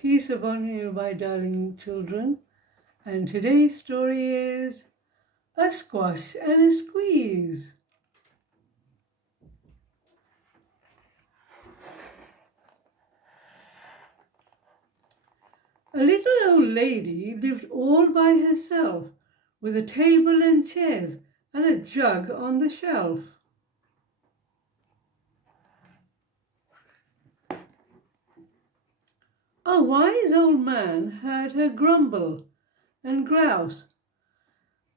Peace upon you, my darling children. And today's story is A Squash and a Squeeze. A little old lady lived all by herself, with a table and chairs and a jug on the shelf. A wise old man heard her grumble and grouse.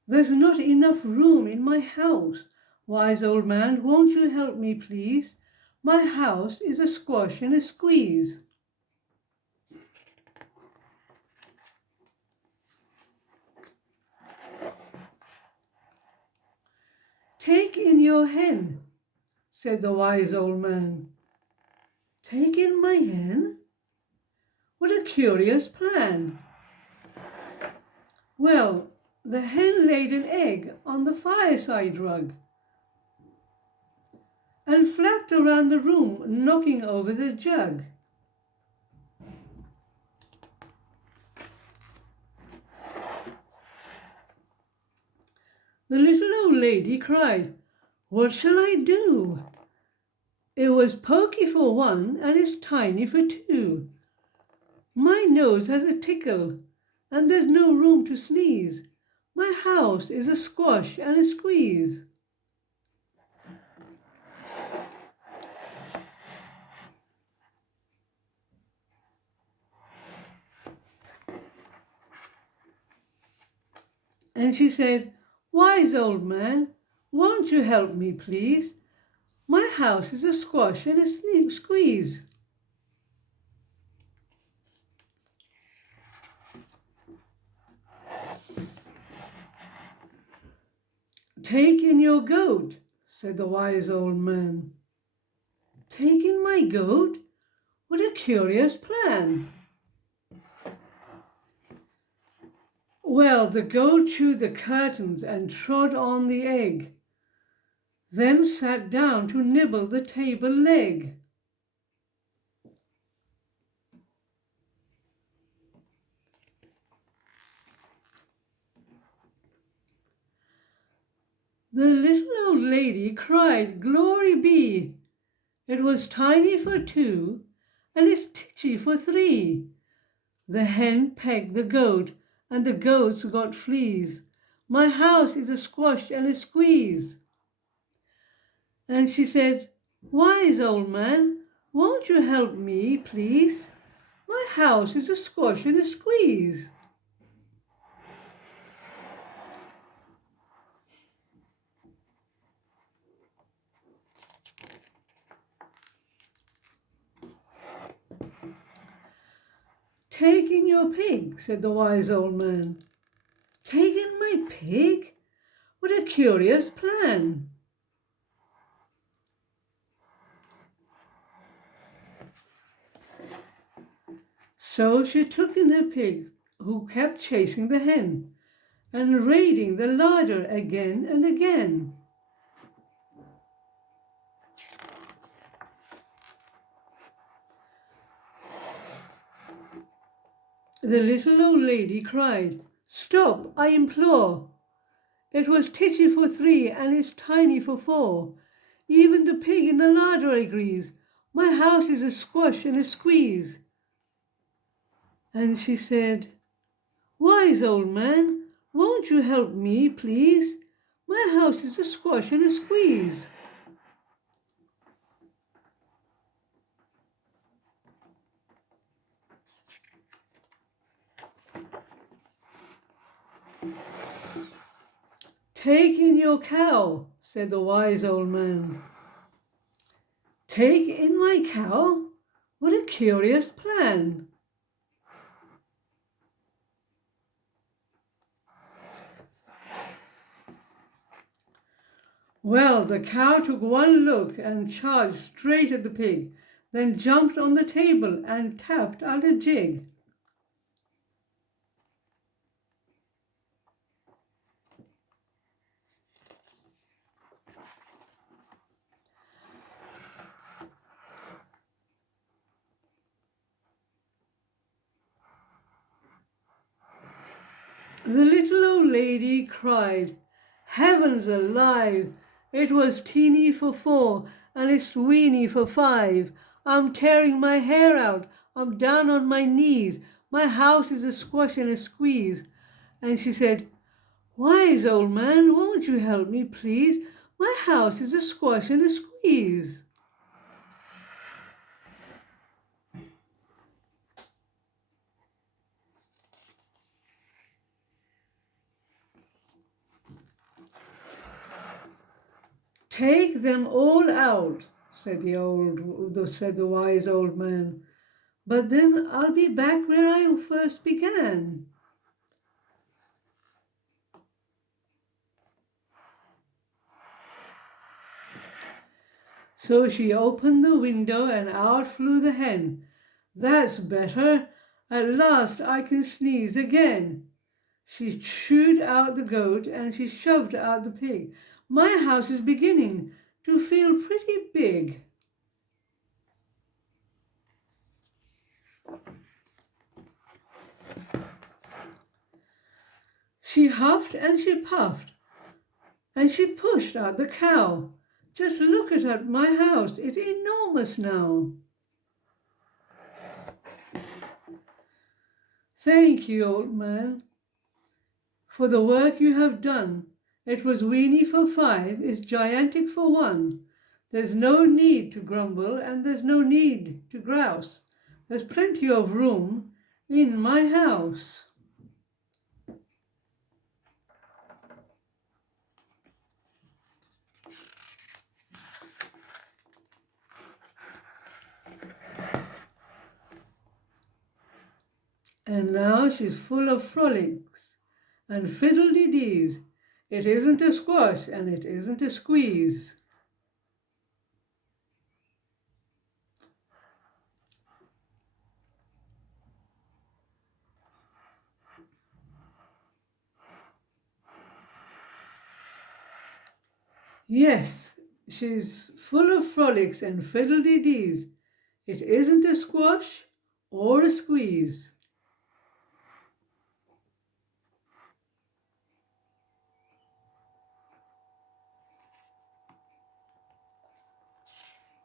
"There's not enough room in my house. Wise old man, won't you help me, please? My house is a squash and a squeeze." "Take in your hen," said the wise old man. "Take in my hen? What a curious plan!" Well, the hen laid an egg on the fireside rug and flapped around the room, knocking over the jug. The little old lady cried, "What shall I do? It was poky for one and it's tiny for two. My nose has a tickle and there's no room to sneeze. My house is a squash and a squeeze." And she said, "Wise old man, won't you help me, please? My house is a squash and a squeeze." "Take in your goat," said the wise old man. "Take in my goat? What a curious plan!" Well, the goat chewed the curtains and trod on the egg, then sat down to nibble the table leg. The little old lady cried, "Glory be! It was tiny for two, and it's titchy for three." The hen pegged the goat, and the goats got fleas. My house is a squash and a squeeze. And she said, "Wise old man, won't you help me, please? My house is a squash and a squeeze." "Take in your pig," said the wise old man. "Take in my pig? What a curious plan!" So she took in her pig, who kept chasing the hen and raiding the larder again and again. The little old lady cried, "Stop, I implore! It was titty for three and it's tiny for four. Even the pig in the larder agrees. My house is a squash and a squeeze." And she said, "Wise old man, won't you help me, please? My house is a squash and a squeeze." "Take in your cow," said the wise old man. "Take in my cow? What a curious plan!" Well, the cow took one look and charged straight at the pig, then jumped on the table and tapped out a jig. The little old lady cried, "Heavens alive! It was Teeny for 4 and it's Weeny for 5. I'm tearing my hair out. I'm down on my knees. My house is a squash and a squeeze." And she said, "Wise old man, won't you help me, please? My house is a squash and a squeeze." "Take them all out," said the wise old man. "But then I'll be back where I first began." So she opened the window and out flew the hen. "That's better. At last I can sneeze again." She chewed out the goat and she shoved out the pig. My house is beginning to feel pretty big. She huffed and she puffed and she pushed out the cow. "Just look at my house. It's enormous now." "Thank you, old man, for the work you have done. It was weeny for 5, it's gigantic for 1. There's no need to grumble and there's no need to grouse. There's plenty of room in my house." And now she's full of frolics and fiddle-dee-dees. It isn't a squash and it isn't a squeeze. Yes, she's full of frolics and fiddle-dee-dees. It isn't a squash or a squeeze.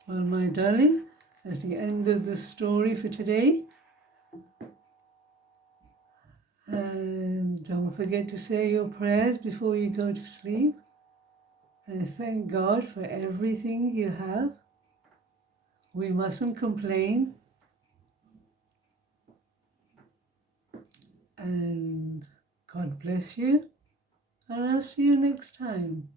Well, my darling, that's the end of the story for today. And don't forget to say your prayers before you go to sleep. And thank God for everything you have. We mustn't complain. And God bless you. And I'll see you next time.